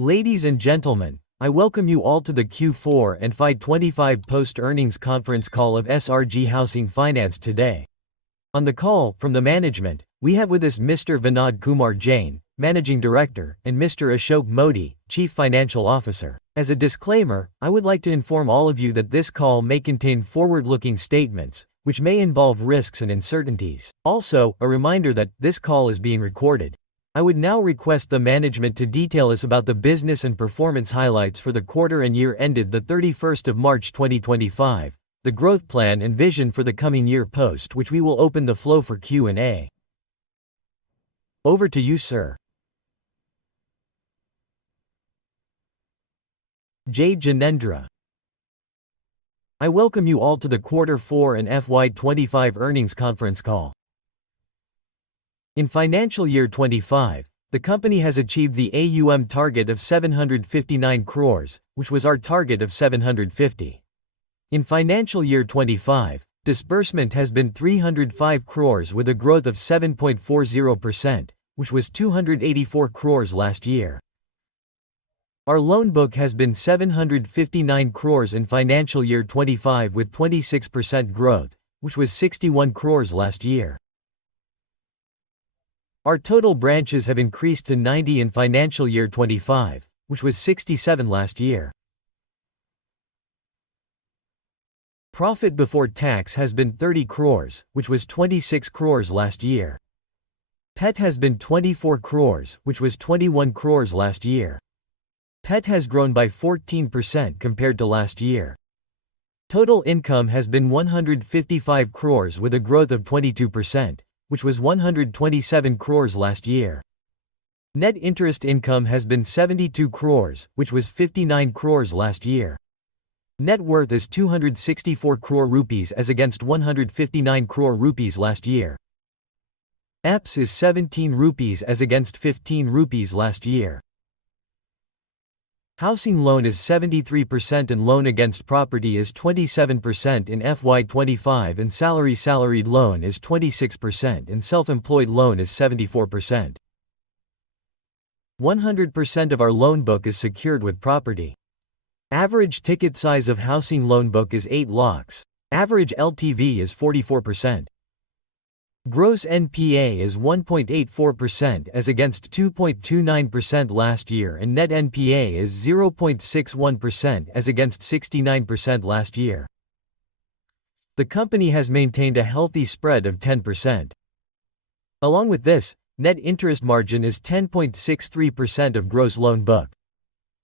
Ladies and gentlemen, I welcome you all to the Q4 and FY25 post-earnings conference call of SRG Housing Finance today. On the call, from the management, we have with us Mr. Vinod Kumar Jain, Managing Director, and Mr. Ashok Modi, Chief Financial Officer. As a disclaimer, I would like to inform all of you that this call may contain forward-looking statements, which may involve risks and uncertainties. Also, a reminder that this call is being recorded. I would now request the management to detail us about the business and performance highlights for the quarter and year ended the 31st of March 2025, the growth plan and vision for the coming year post which we will open the flow for Q&A. Over to you, sir. Jai Janendra. I welcome you all to the Q4 and FY25 earnings conference call. In financial year 25, the company has achieved the AUM target of 759 crores, which was our target of 750. In financial year 25, disbursement has been 305 crores with a growth of 7.40%, which was 284 crores last year. Our loan book has been 759 crores in financial year 25 with 26% growth, which was 61 crores last year. Our total branches have increased to 90 in financial year 25, which was 67 last year. Profit before tax has been 30 crores, which was 26 crores last year. PET has been 24 crores, which was 21 crores last year. PET has grown by 14% compared to last year. Total income has been 155 crores with a growth of 22%, which was 127 crores last year. Net interest income has been 72 crores, which was 59 crores last year. Net worth is 264 crore rupees as against 159 crore rupees last year. EPS is 17 rupees as against 15 rupees last year. Housing loan is 73% and loan against property is 27% in FY25 and salaried loan is 26% and self-employed loan is 74%. 100% of our loan book is secured with property. Average ticket size of housing loan book is 8 lakhs. Average LTV is 44%. Gross NPA is 1.84% as against 2.29% last year and net NPA is 0.61% as against 69% last year. The company has maintained a healthy spread of 10%. Along with this, net interest margin is 10.63% of gross loan book.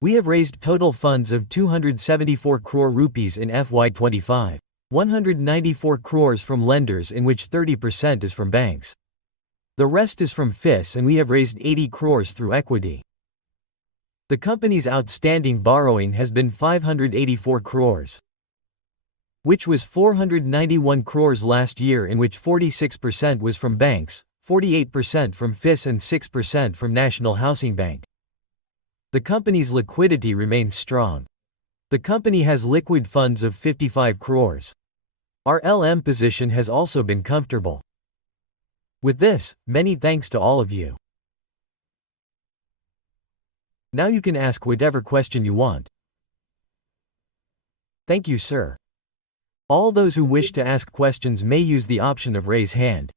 We have raised total funds of 274 crore rupees in FY25. 194 crores from lenders in which 30% is from banks. The rest is from FIS and we have raised 80 crores through equity. The company's outstanding borrowing has been 584 crores, which was 491 crores last year in which 46% was from banks, 48% from FIS and 6% from National Housing Bank. The company's liquidity remains strong. The company has liquid funds of 55 crores. Our LM position has also been comfortable. With this, many thanks to all of you. Now you can ask whatever question you want. Thank you, sir. All those who wish to ask questions may use the option of raise hand.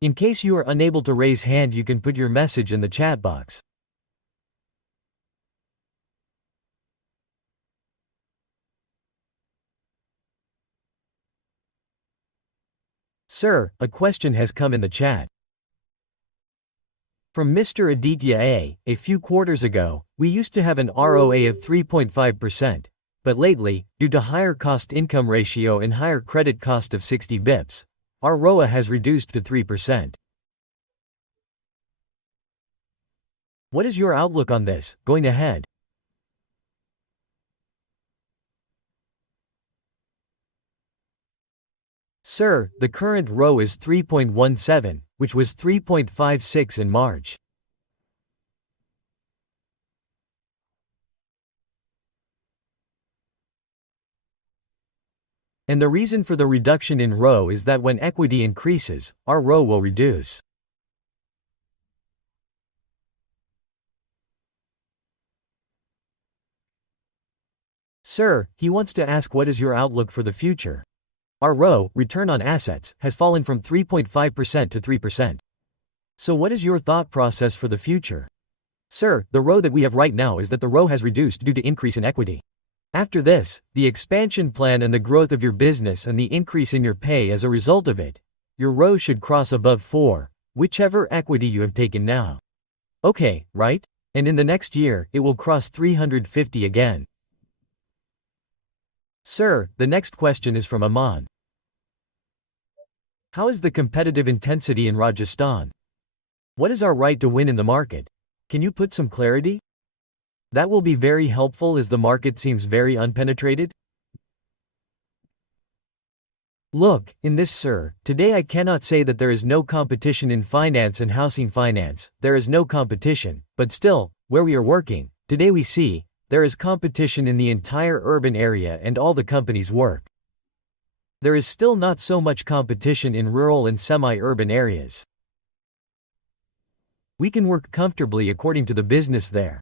In case you are unable to raise hand, you can put your message in the chat box. Sir, a question has come in the chat. From Mr. Aditya A. A few quarters ago, we used to have an ROA of 3.5%, but lately, due to higher cost-income ratio and higher credit cost of 60 bips, our ROA has reduced to 3%. What is your outlook on this, going ahead? Sir, the current ROA is 3.17, which was 3.56 in March. And the reason for the reduction in ROA is that when equity increases, our ROA will reduce. Sir, he wants to ask what is your outlook for the future? Our ROE, return on assets, has fallen from 3.5% to 3%. So what is your thought process for the future? Sir, the ROE that we have right now is that the ROE has reduced due to increase in equity. After this, the expansion plan and the growth of your business and the increase in your pay as a result of it, your ROE should cross above 4, whichever equity you have taken now. Okay, right? And in the next year, it will cross 350 again. Sir, the next question is from Aman. How is the competitive intensity in Rajasthan? What is our right to win in the market? Can you put some clarity? That will be very helpful as the market seems very unpenetrated. Look, in this sir, today I cannot say that there is no competition in finance and housing finance, there is no competition, but still, where we are working, today we see, there is competition in the entire urban area and all the companies work. There is still not so much competition in rural and semi-urban areas. We can work comfortably according to the business there.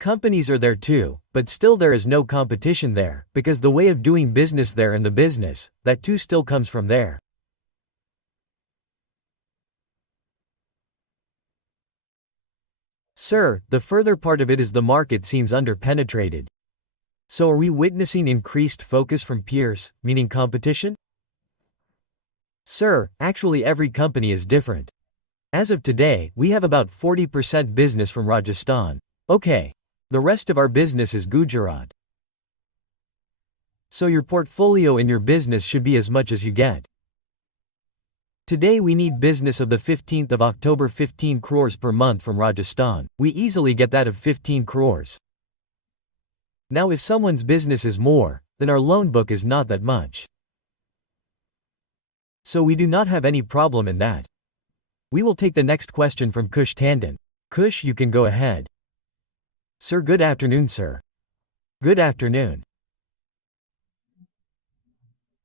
Companies are there too, but still there is no competition there, because the way of doing business there and the business, that too still comes from there. Sir, the further part of it is the market seems underpenetrated. So are we witnessing increased focus from peers, meaning competition? Sir, actually every company is different. As of today, we have about 40% business from Rajasthan. Okay. The rest of our business is Gujarat. So your portfolio in your business should be as much as you get. Today we need business of the 15th of October 15 crores per month from Rajasthan. We easily get that of 15 crores. Now if someone's business is more, then our loan book is not that much. So we do not have any problem in that. We will take the next question from Kush Tandon. Kush, you can go ahead. Sir, good afternoon, sir. Good afternoon.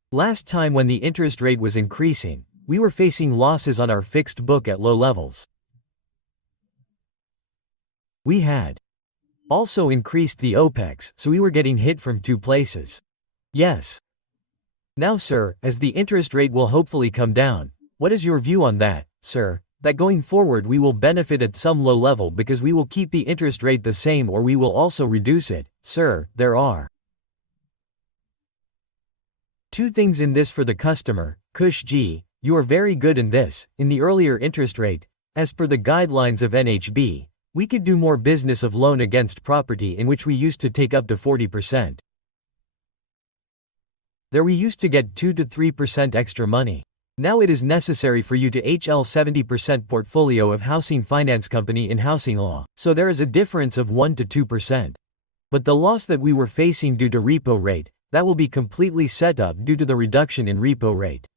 Last time when the interest rate was increasing, we were facing losses on our fixed book at low levels. We had also increased the OPEX, so we were getting hit from two places. Yes. Now, sir, as the interest rate will hopefully come down, what is your view on that, sir? That going forward we will benefit at some low level because we will keep the interest rate the same or we will also reduce it, sir. There are two things in this for the customer. Kush G, you are very good in this. In the earlier interest rate, as per the guidelines of NHB, we could do more business of loan against property in which we used to take up to 40%. There we used to get 2 to 3% extra money. Now it is necessary for you to HL 70% portfolio of housing finance company in housing law, so there is a difference of 1 to 2%. But the loss that we were facing due to repo rate, that will be completely set up due to the reduction in repo rate.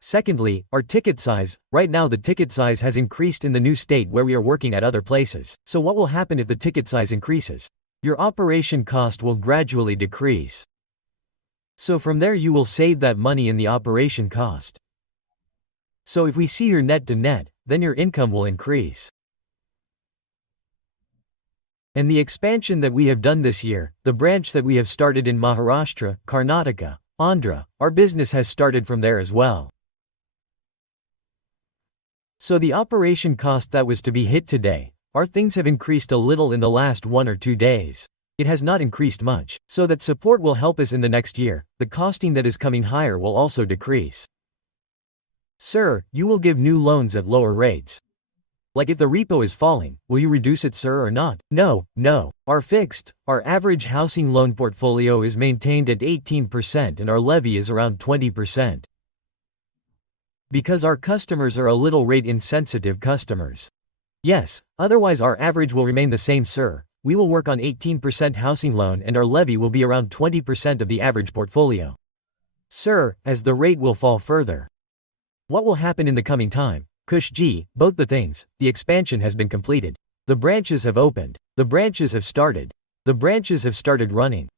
Secondly, our ticket size, right now the ticket size has increased in the new state where we are working at other places. So what will happen if the ticket size increases? Your operation cost will gradually decrease. So from there you will save that money in the operation cost. So if we see your net to net, then your income will increase. And the expansion that we have done this year, the branch that we have started in Maharashtra, Karnataka, Andhra, our business has started from there as well. So the operation cost that was to be hit today, our things have increased a little in the last 1 or 2 days. It has not increased much, so that support will help us in the next year. The costing that is coming higher will also decrease. Sir, you will give new loans at lower rates. Like if the repo is falling, will you reduce it, sir, or not? No. Our average housing loan portfolio is maintained at 18% and our levy is around 20%. Because our customers are a little rate insensitive customers. Yes, otherwise our average will remain the same, sir. We will work on 18% housing loan and our levy will be around 20% of the average portfolio. Sir, as the rate will fall further, what will happen in the coming time? Kush G, both the things. The expansion has been completed. The branches have opened. The branches have started. The branches have started running.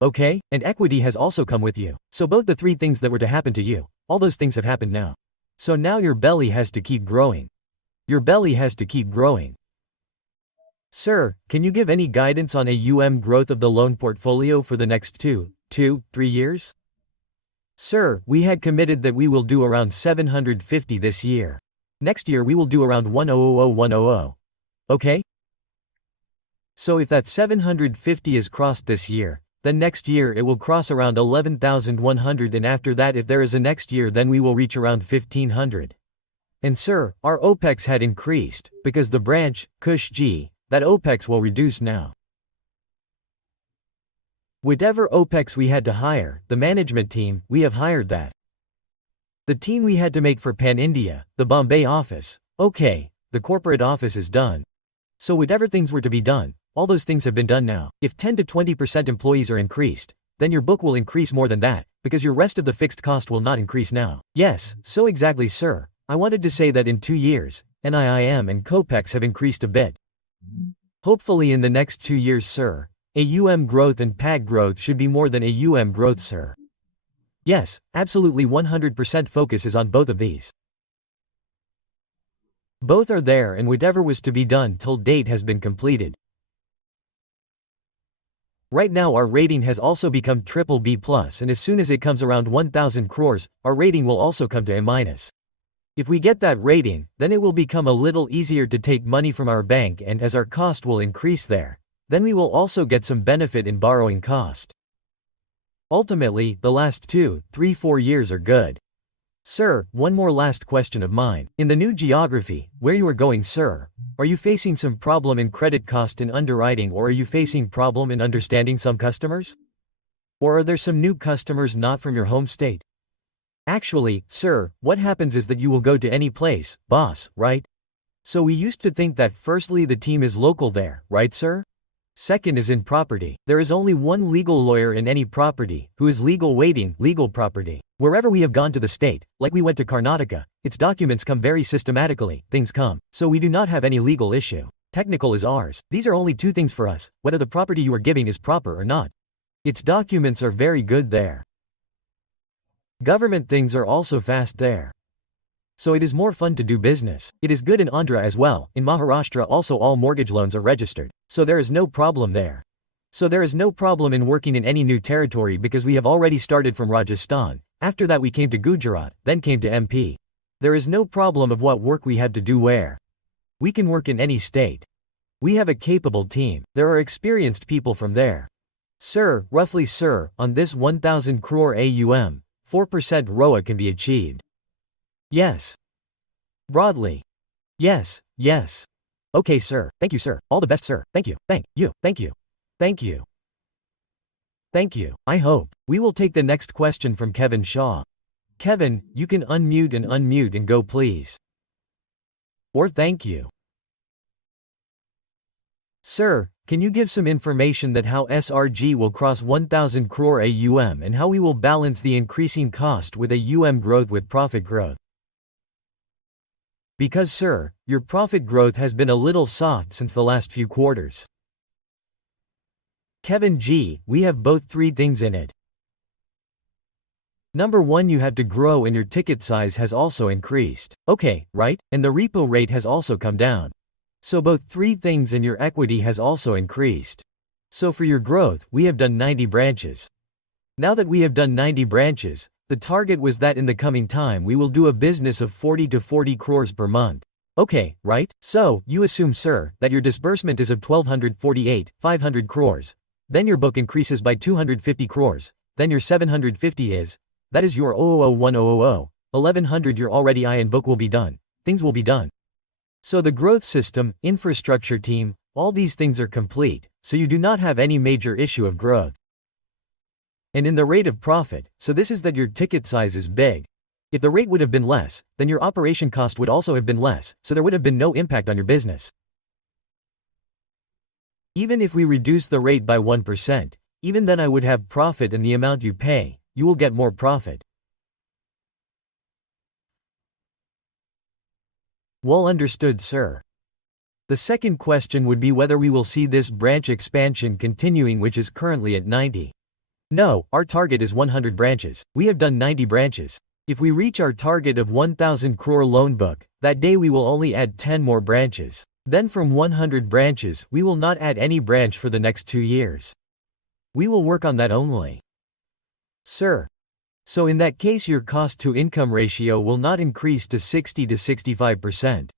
Okay, and equity has also come with you. So both the three things that were to happen to you, all those things have happened now. So now your belly has to keep growing. Your belly has to keep growing. Sir, can you give any guidance on AUM growth of the loan portfolio for the next 3 years? Sir, we had committed that we will do around 750 this year. Next year we will do around 1000100. Okay? So if that 750 is crossed this year, then next year it will cross around 11,100, and after that if there is a next year then we will reach around 1,500. And sir, our OPEX had increased, because the branch, Kush G, that OPEX will reduce now. Whatever OPEX we had to hire, the management team, we have hired that. The team we had to make for Pan India, the Bombay office, okay, the corporate office is done. So whatever things were to be done, all those things have been done now. If 10 to 20% employees are increased, then your book will increase more than that, because your rest of the fixed cost will not increase now. Yes, so exactly sir. I wanted to say that in 2 years, NIIM and COPEX have increased a bit. Hopefully in the next 2 years sir, AUM growth and PAG growth should be more than AUM growth sir. Yes, absolutely 100% focus is on both of these. Both are there and whatever was to be done till date has been completed. Right now our rating has also become BBB+, and as soon as it comes around 1,000 crores, our rating will also come to A-. If we get that rating, then it will become a little easier to take money from our bank, and as our cost will increase there, then we will also get some benefit in borrowing cost. Ultimately, the last 2, 3, 4 years are good. Sir, one more last question of mine. In the new geography, where you are going sir, are you facing some problem in credit cost in underwriting, or are you facing problem in understanding some customers? Or are there some new customers not from your home state? Actually, sir, what happens is that you will go to any place, boss, right? So we used to think that firstly the team is local there, right sir? Second is in property. There is only one legal lawyer in any property, who is legal waiting, legal property. Wherever we have gone to the state, like we went to Karnataka, its documents come very systematically, things come. So we do not have any legal issue. Technical is ours. These are only 2 things for us, whether the property you are giving is proper or not. Its documents are very good there. Government things are also fast there. So it is more fun to do business. It is good in Andhra as well. In Maharashtra also all mortgage loans are registered. So there is no problem there. So there is no problem in working in any new territory because we have already started from Rajasthan. After that we came to Gujarat, then came to MP. There is no problem of what work we had to do where. We can work in any state. We have a capable team. There are experienced people from there. Sir, roughly sir, on this 1,000 crore AUM, 4% ROA can be achieved. Yes. Broadly. Yes, yes. Okay sir, thank you sir, all the best sir, thank you, thank you, thank you, thank you. Thank you, I hope. We will take the next question from Kevin Shaw. Kevin, you can unmute and go please. Or thank you. Sir, can you give some information that how SRG will cross 1,000 crore AUM and how we will balance the increasing cost with AUM growth with profit growth? Because sir, your profit growth has been a little soft since the last few quarters. Kevin G, we have both 3 things in it. Number 1, you have to grow and your ticket size has also increased. Okay, right? And the repo rate has also come down. So both 3 things, and your equity has also increased. So for your growth, we have done 90 branches. Now that we have done 90 branches, the target was that in the coming time we will do a business of 40 to 40 crores per month. Okay, right? So, you assume sir, that your disbursement is of 1,248, 500 crores. Then your book increases by 250 crores. Then your 750 is, that is your 0001000, 1100 your already I and book will be done. Things will be done. So the growth system, infrastructure team, all these things are complete, so you do not have any major issue of growth. And in the rate of profit, so this is that your ticket size is big. If the rate would have been less, then your operation cost would also have been less, so there would have been no impact on your business. Even if we reduce the rate by 1%, even then I would have profit, and the amount you pay, you will get more profit. Well understood, sir. The second question would be whether we will see this branch expansion continuing, which is currently at 90. No, our target is 100 branches. We have done 90 branches. If we reach our target of 1,000 crore loan book, that day we will only add 10 more branches. Then from 100 branches, we will not add any branch for the next 2 years. We will work on that only. Sir. So in that case your cost-to-income ratio will not increase to 60 to 65%.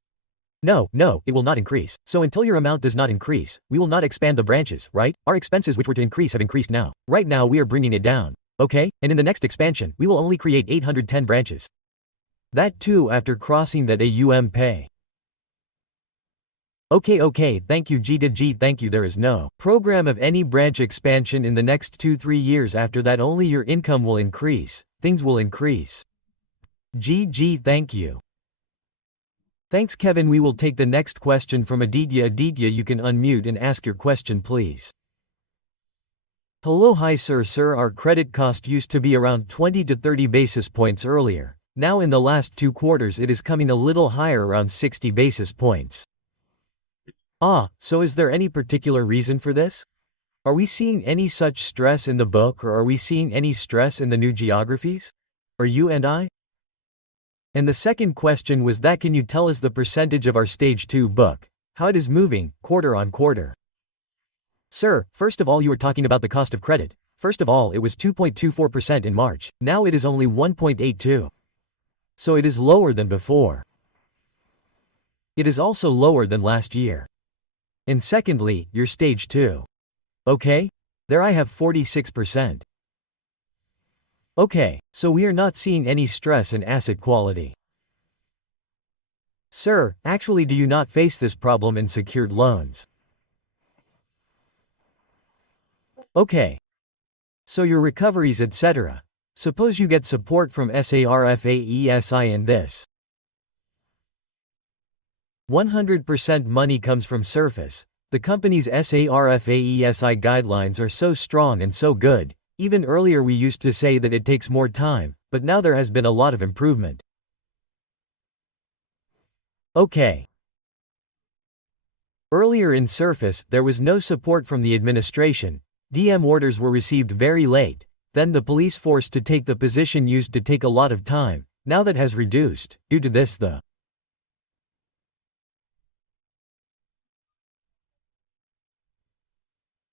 No, it will not increase. So until your amount does not increase, we will not expand the branches, right? Our expenses which were to increase have increased now. Right now we are bringing it down. Okay? And in the next expansion, we will only create 810 branches. That too after crossing that AUM pay. Okay, thank you G, thank you. There is no program of any branch expansion in the next 2-3 years. After that only your income will increase, things will increase. G, thank you. Thanks Kevin. We will take the next question from Aditya. Aditya, you can unmute and ask your question please. Hello, hi sir. Our credit cost used to be around 20 to 30 basis points earlier. Now in the last 2 quarters it is coming a little higher, around 60 basis points. So is there any particular reason for this? Are we seeing any such stress in the book, or are we seeing any stress in the new geographies? Or you and I? And the second question was that can you tell us the percentage of our stage 2 book, how it is moving, quarter on quarter? Sir, first of all you are talking about the cost of credit. First of all it was 2.24% in March, now it is only 1.82. So it is lower than before. It is also lower than last year. And secondly, your stage 2. Okay? There I have 46%. Okay, so we are not seeing any stress in asset quality. Sir, actually do you not face this problem in secured loans? Okay. So your recoveries etc. Suppose you get support from SRG in this. 100% money comes from surface. The company's SRG guidelines are so strong and so good. Even earlier we used to say that it takes more time, but now there has been a lot of improvement. Okay. Earlier in surface, there was no support from the administration. DM orders were received very late. Then the police force to take the position used to take a lot of time. Now that has reduced. Due to this the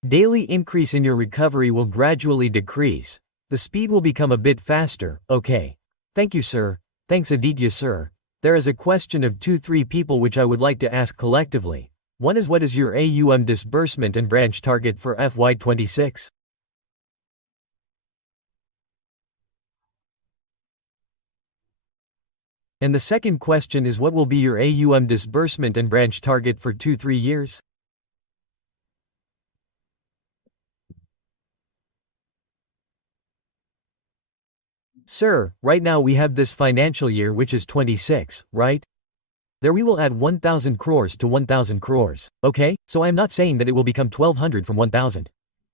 daily increase in your recovery will gradually decrease. The speed will become a bit faster. Okay. Thank you sir. Thanks Aditya sir. There is a question of 2-3 people which I would like to ask collectively. One is what is your AUM disbursement and branch target for FY26? And the second question is what will be your AUM disbursement and branch target for 2-3 years? Sir, right now we have this financial year which is 26, right? There we will add 1,000 crores to 1,000 crores, okay? So I am not saying that it will become 1,200 from 1,000.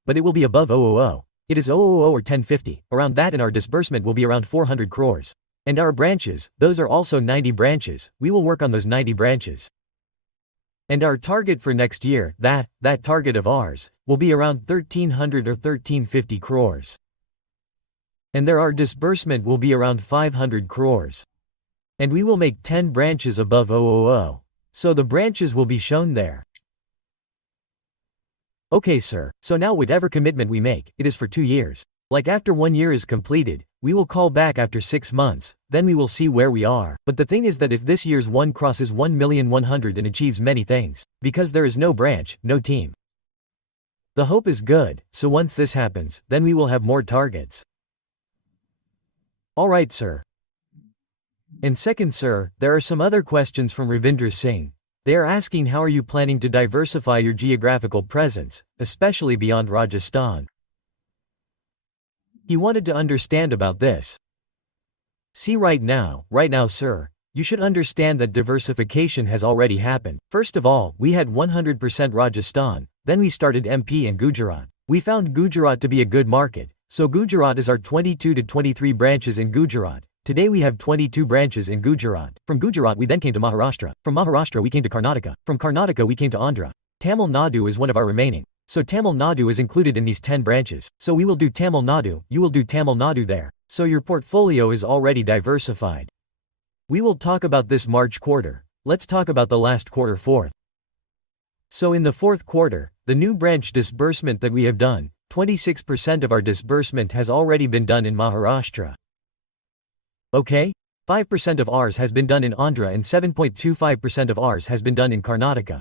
But it will be above 000. It is 000 or 1050, around that, and our disbursement will be around 400 crores. And our branches, those are also 90 branches, we will work on those 90 branches. And our target for next year, that target of ours, will be around 1,300 or 1,350 crores. And there our disbursement will be around 500 crores. And we will make 10 branches above 000. So the branches will be shown there. Okay sir, so now whatever commitment we make, it is for 2 years. Like after 1 year is completed, we will call back after 6 months, then we will see where we are. But the thing is that if this year's one crosses 1,100,000 and achieves many things, because there is no branch, no team. The hope is good, so once this happens, then we will have more targets. Alright sir. And second sir, there are some other questions from Ravindra Singh. They are asking how are you planning to diversify your geographical presence, especially beyond Rajasthan. He wanted to understand about this. See right now sir, you should understand that diversification has already happened. First of all, we had 100% Rajasthan, then we started MP and Gujarat. We found Gujarat to be a good market. So Gujarat is our 22 to 23 branches in Gujarat. Today we have 22 branches in Gujarat. From Gujarat we then came to Maharashtra. From Maharashtra we came to Karnataka. From Karnataka we came to Andhra. Tamil Nadu is one of our remaining. So Tamil Nadu is included in these 10 branches. So we will do Tamil Nadu, you will do Tamil Nadu there. So your portfolio is already diversified. We will talk about this March quarter. Let's talk about the last quarter fourth. So in the fourth quarter, the new branch disbursement that we have done, 26% of our disbursement has already been done in Maharashtra. Okay? 5% of ours has been done in Andhra and 7.25% of ours has been done in Karnataka.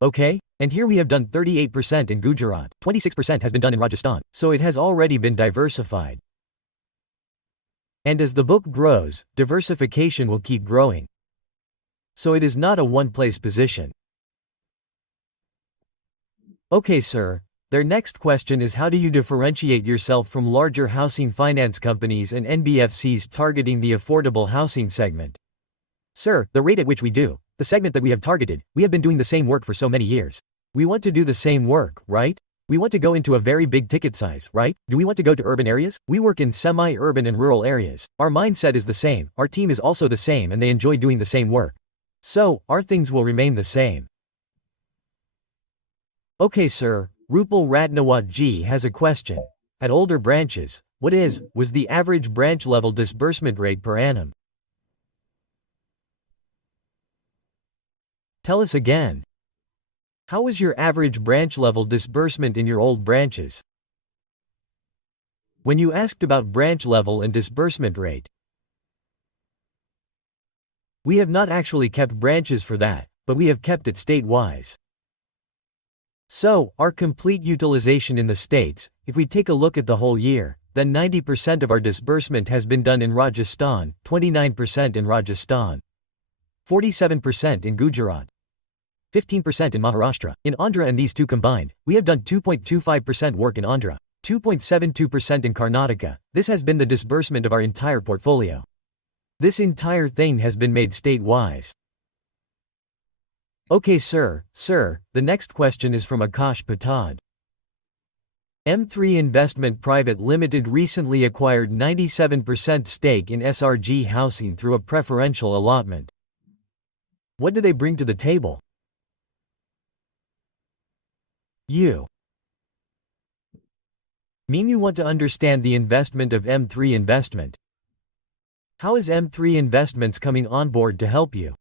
Okay? And here we have done 38% in Gujarat, 26% has been done in Rajasthan, so it has already been diversified. And as the book grows, diversification will keep growing. So it is not a one-place position. Okay, sir. Their next question is, how do you differentiate yourself from larger housing finance companies and NBFCs targeting the affordable housing segment? Sir, the rate at which we do, the segment that we have targeted, we have been doing the same work for so many years. We want to do the same work, right? We want to go into a very big ticket size, right? Do we want to go to urban areas? We work in semi-urban and rural areas. Our mindset is the same, our team is also the same, and they enjoy doing the same work. So, our things will remain the same. Okay, sir. Rupal Ratnawat G has a question. At older branches, was the average branch level disbursement rate per annum? Tell us again. How was your average branch level disbursement in your old branches? When you asked about branch level and disbursement rate, we have not actually kept branches for that, but we have kept it state-wise. So, our complete utilization in the states, if we take a look at the whole year, then 90% of our disbursement has been done in Rajasthan, 29% in Rajasthan, 47% in Gujarat, 15% in Maharashtra. In Andhra and these two combined, we have done 2.25% work in Andhra, 2.72% in Karnataka. This has been the disbursement of our entire portfolio. This entire thing has been made state-wise. Okay, sir. The next question is from Akash Patad. M3 Investment Private Limited recently acquired 97% stake in SRG Housing through a preferential allotment. What do they bring to the table? You mean you want to understand the investment of M3 Investment? How is M3 Investments coming on board to help you?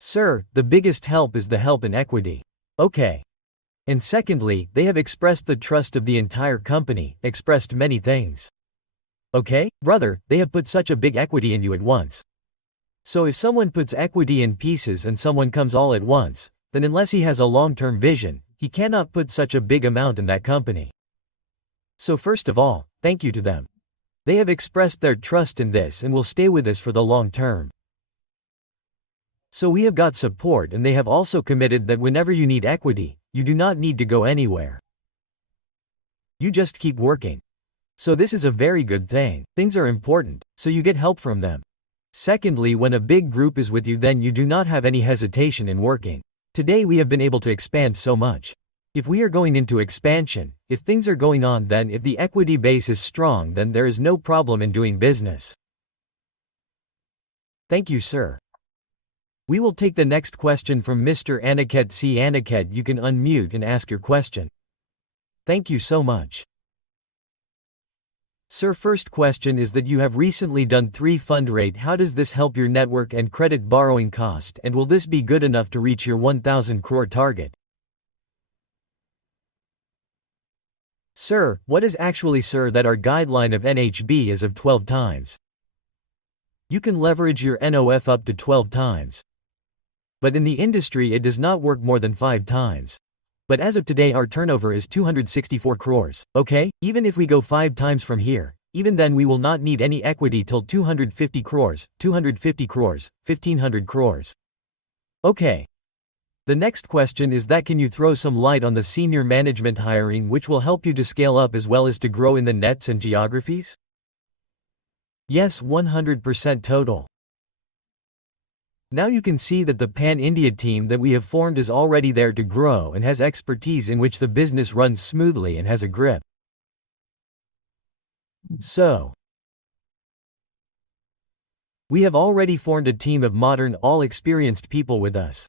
Sir, the biggest help is the help in equity. Okay. And secondly, they have expressed the trust of the entire company, expressed many things. Okay, brother, they have put such a big equity in you at once. So if someone puts equity in pieces and someone comes all at once, then unless he has a long-term vision, he cannot put such a big amount in that company. So first of all, thank you to them. They have expressed their trust in this and will stay with us for the long term. So we have got support, and they have also committed that whenever you need equity, you do not need to go anywhere. You just keep working. So this is a very good thing. Things are important, so you get help from them. Secondly, when a big group is with you, then you do not have any hesitation in working. Today we have been able to expand so much. If we are going into expansion, if things are going on, then if the equity base is strong, then there is no problem in doing business. Thank you, sir. We will take the next question from Mr. Aniket C. Aniket, you can unmute and ask your question. Thank you so much. Sir, first question is that you have recently done 3 fund rate. How does this help your network and credit borrowing cost, and will this be good enough to reach your 1,000 crore target? Sir, what is actually, sir, that our guideline of NHB is of 12 times. You can leverage your NOF up to 12 times. But in the industry it does not work more than 5 times. But as of today our turnover is 264 crores, okay? Even if we go 5 times from here, even then we will not need any equity till 250 crores, 250 crores, 1500 crores. Okay. The next question is that can you throw some light on the senior management hiring which will help you to scale up as well as to grow in the nets and geographies? Yes, 100% total. Now you can see that the Pan-India team that we have formed is already there to grow and has expertise in which the business runs smoothly and has a grip. So, we have already formed a team of modern, all-experienced people with us.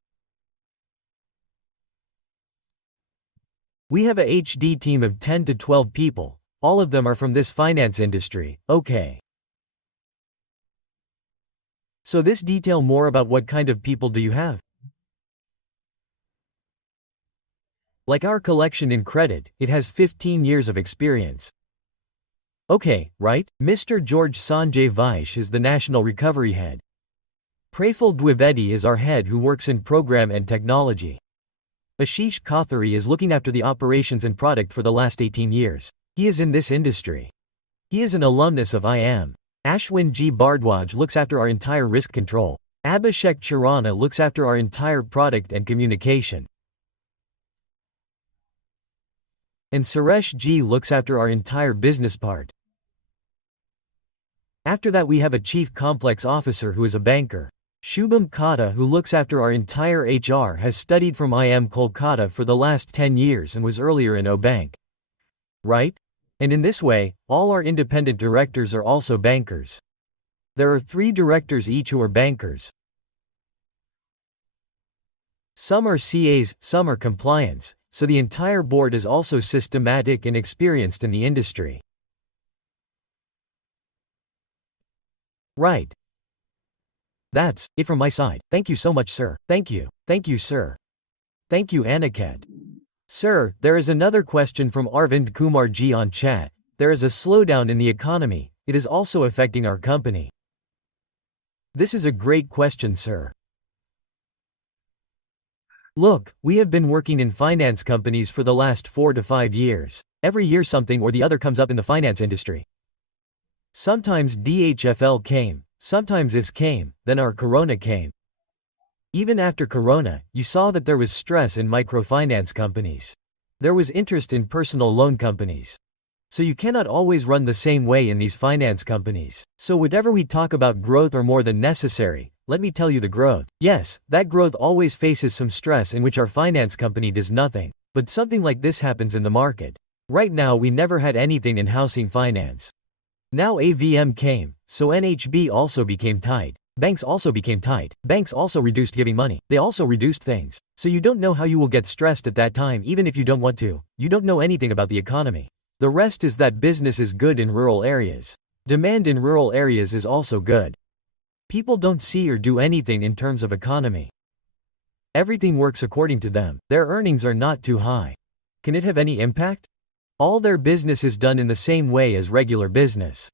We have a HD team of 10 to 12 people, all of them are from this finance industry, okay. So this detail more about what kind of people do you have? Like our collection in credit, it has 15 years of experience. Okay, right? Mr. George Sanjay Vaish is the National Recovery Head. Praful Dwivedi is our head who works in program and technology. Ashish Kothari is looking after the operations and product for the last 18 years. He is in this industry. He is an alumnus of IM. Ashwin G. Bardwaj looks after our entire risk control. Abhishek Charana looks after our entire product and communication. And Suresh G. looks after our entire business part. After that we have a chief complex officer who is a banker. Shubham Kata, who looks after our entire HR, has studied from IM Kolkata for the last 10 years and was earlier in O Bank. Right? And in this way, all our independent directors are also bankers. There are 3 directors each who are bankers. Some are CAs, some are compliance, so the entire board is also systematic and experienced in the industry. Right. That's it from my side. Thank you so much, sir. Thank you. Thank you, sir. Thank you, Aniket. Sir, there is another question from Arvind Kumar G on chat. There is a slowdown in the economy. It is also affecting our company. This is a great question, sir. Look, we have been working in finance companies for the last 4 to 5 years. Every year something or the other comes up in the finance industry. Sometimes DHFL came, sometimes IFS came, then our Corona came. Even after Corona, you saw that there was stress in microfinance companies. There was interest in personal loan companies. So you cannot always run the same way in these finance companies. So whatever we talk about growth or more than necessary, let me tell you the growth. Yes, that growth always faces some stress in which our finance company does nothing. But something like this happens in the market. Right now we never had anything in housing finance. Now AVM came, so NHB also became tight. Banks also became tight. Banks also reduced giving money. They also reduced things. So you don't know how you will get stressed at that time even if you don't want to. You don't know anything about the economy. The rest is that business is good in rural areas. Demand in rural areas is also good. People don't see or do anything in terms of economy. Everything works according to them. Their earnings are not too high. Can it have any impact? All their business is done in the same way as regular business.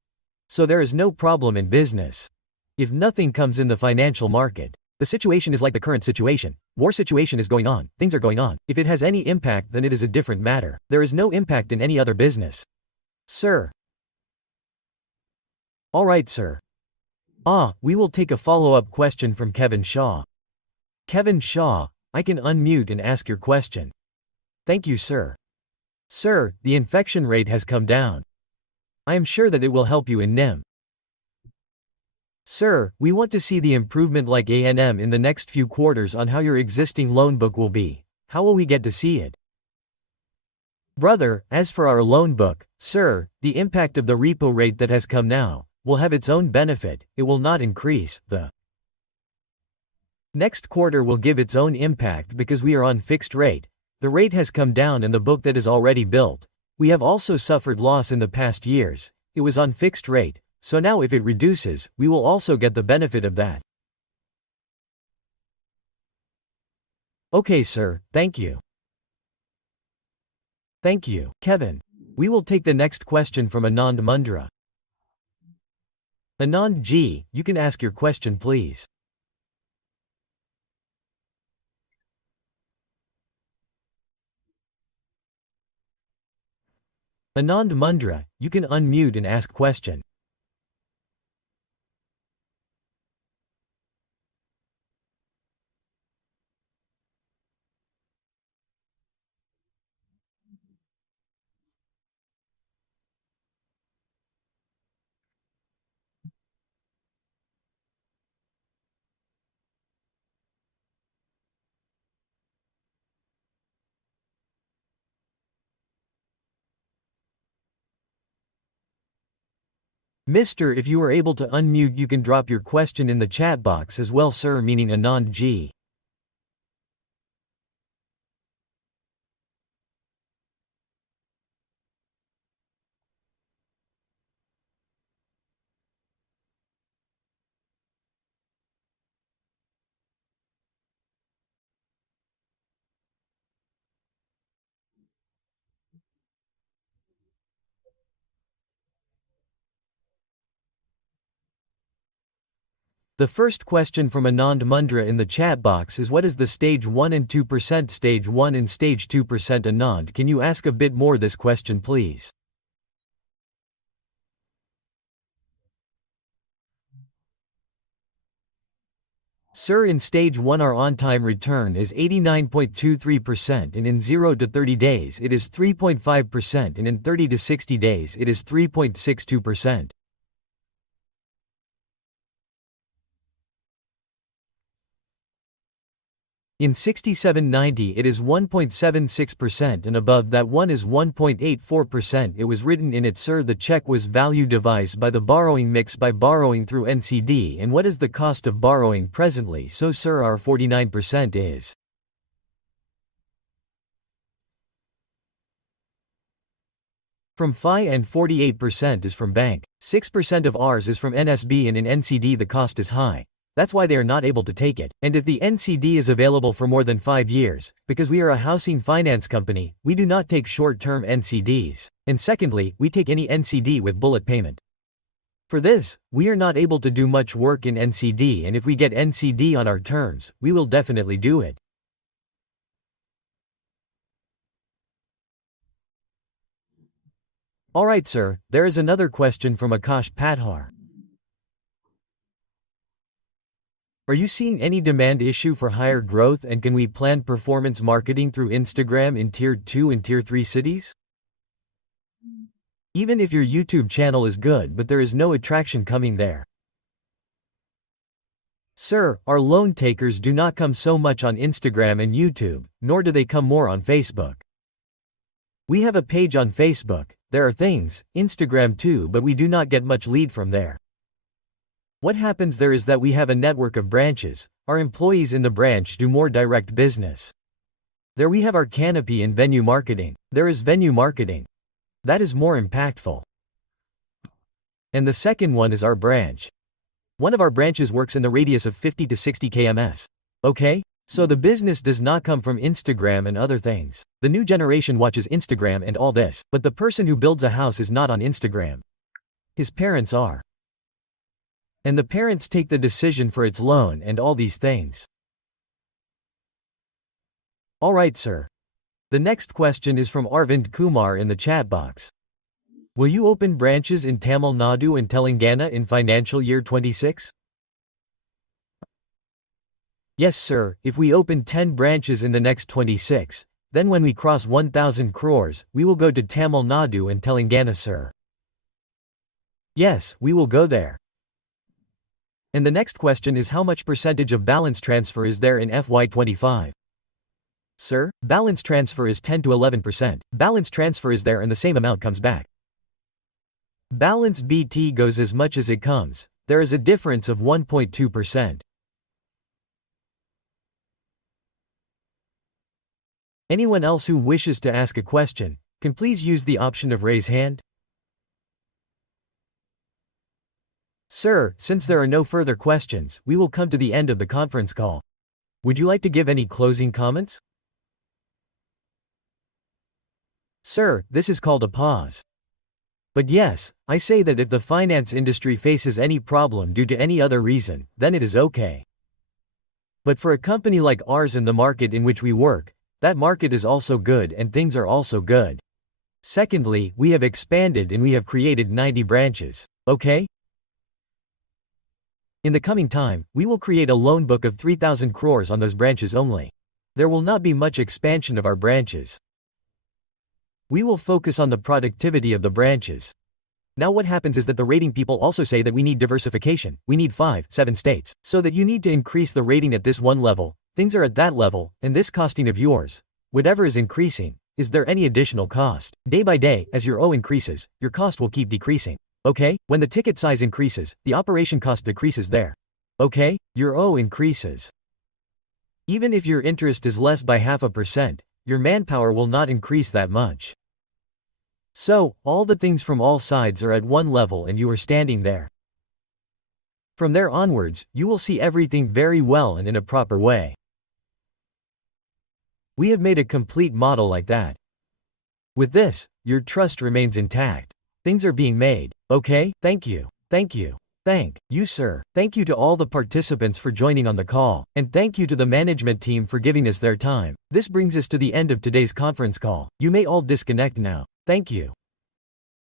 So there is no problem in business. If nothing comes in the financial market, the situation is like the current situation. War situation is going on, things are going on. If it has any impact, then it is a different matter. There is no impact in any other business. Sir. Alright, sir. We will take a follow-up question from Kevin Shaw. Kevin Shaw, I can unmute and ask your question. Thank you, sir. Sir, the infection rate has come down. I am sure that it will help you in NIM. Sir, we want to see the improvement like A&M in the next few quarters on how your existing loan book will be. How will we get to see it? Brother, as for our loan book, sir, the impact of the repo rate that has come now will have its own benefit. It will not increase. The next quarter will give its own impact because we are on fixed rate. The rate has come down and the book that is already built. We have also suffered loss in the past years. It was on fixed rate. So now if it reduces, we will also get the benefit of that. Okay, sir, thank you. Thank you, Kevin. We will take the next question from Anand Mundra. Anand G, you can ask your question, please. Anand Mundra, you can unmute and ask question. Mister, if you are able to unmute, you can drop your question in the chat box as well, sir, meaning Anand G. The first question from Anand Mundra in the chat box is, what is the stage 1 and 2%? Stage 1 and stage 2%. Anand, can you ask a bit more this question please? Sir, in stage 1 our on-time return is 89.23% and in 0 to 30 days it is 3.5% and in 30 to 60 days it is 3.62%. In 6790 it is 1.76% and above that one is 1.84%. It was written in it, sir, the check was value devised by the borrowing mix by borrowing through NCD. And what is the cost of borrowing presently? So sir, our 49% is from FI and 48% is from bank. 6% of ours is from NSB, and in NCD the cost is high. That's why they are not able to take it. And if the NCD is available for more than 5 years, because we are a housing finance company, we do not take short-term NCDs. And secondly, we take any NCD with bullet payment. For this, we are not able to do much work in NCD, and if we get NCD on our terms, we will definitely do it. Alright sir, there is another question from Akash Pathar. Are you seeing any demand issue for higher growth, and can we plan performance marketing through Instagram in Tier 2 and Tier 3 cities? Even if your YouTube channel is good but there is no attraction coming there. Sir, our loan takers do not come so much on Instagram and YouTube, nor do they come more on Facebook. We have a page on Facebook, there are things, Instagram too, but we do not get much lead from there. What happens there is that we have a network of branches, our employees in the branch do more direct business. There we have our canopy and venue marketing, there is venue marketing. That is more impactful. And the second one is our branch. One of our branches works in the radius of 50 to 60 kms. Okay? So the business does not come from Instagram and other things. The new generation watches Instagram and all this, but the person who builds a house is not on Instagram. His parents are. And the parents take the decision for its loan and all these things. Alright sir. The next question is from Arvind Kumar in the chat box. Will you open branches in Tamil Nadu and Telangana in financial year 26? Yes sir, if we open 10 branches in the next 26, then when we cross 1,000 crores, we will go to Tamil Nadu and Telangana sir. Yes, we will go there. And the next question is, how much percentage of balance transfer is there in FY25? Sir, balance transfer is 10 to 11%. Balance transfer is there and the same amount comes back. Balance BT goes as much as it comes. There is a difference of 1.2%. Anyone else who wishes to ask a question, can please use the option of raise hand? Sir, since there are no further questions, we will come to the end of the conference call. Would you like to give any closing comments? Sir, this is called a pause. But yes, I say that if the finance industry faces any problem due to any other reason, then it is okay. But for a company like ours in the market in which we work, that market is also good and things are also good. Secondly, we have expanded and we have created 90 branches. Okay? In the coming time, we will create a loan book of 3,000 crores on those branches only. There will not be much expansion of our branches. We will focus on the productivity of the branches. Now what happens is that the rating people also say that we need diversification, we need 5, 7 states, so that you need to increase the rating at this one level, things are at that level, and this costing of yours, whatever is increasing, is there any additional cost? Day by day, as your O increases, your cost will keep decreasing. Okay? When the ticket size increases, the operation cost decreases there. Okay? Your O increases. Even if your interest is less by 0.5%, your manpower will not increase that much. So, all the things from all sides are at one level and you are standing there. From there onwards, you will see everything very well and in a proper way. We have made a complete model like that. With this, your trust remains intact. Things are being made. Okay? Thank you. Thank you. Thank you, sir. Thank you to all the participants for joining on the call, and thank you to the management team for giving us their time. This brings us to the end of today's conference call. You may all disconnect now. Thank you.